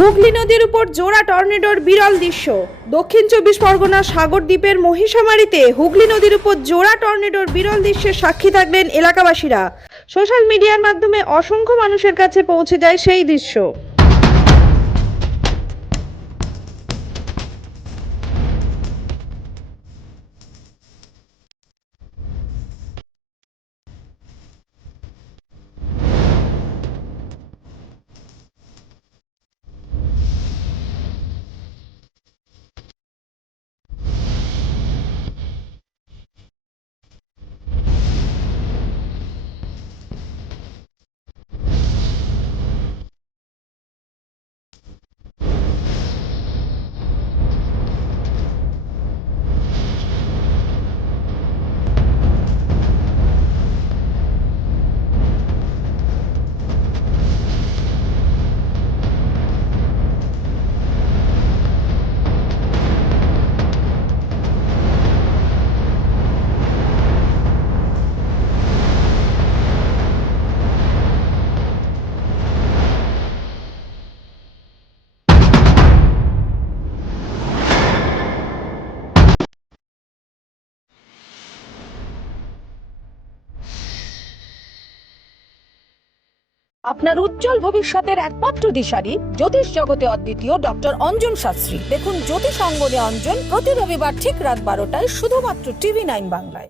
হুগলি নদীর উপর জোড়া টর্নেডোর বিরল দৃশ্য। দক্ষিণ 24 পরগনা সাগরদ্বীপের মহিষামারীতে হুগলি নদীর উপর জোড়া টর্নেডোর বিরল দৃশ্যের সাক্ষী থাকলেন এলাকাবাসীরা। সোশ্যাল মিডিয়ার মাধ্যমে অসংখ্য মানুষের কাছে পৌঁছে যায় সেই দৃশ্য। আপনার উজ্জ্বল ভবিষ্যতের একমাত্র দিশারি জ্যোতিষ জগতে অদ্বিতীয় ডক্টর অঞ্জন শাস্ত্রী। দেখুন জ্যোতিষ অঙ্গনে অঞ্জন প্রতি রবিবার ঠিক রাত 12টায় শুধুমাত্র TV9 বাংলায়।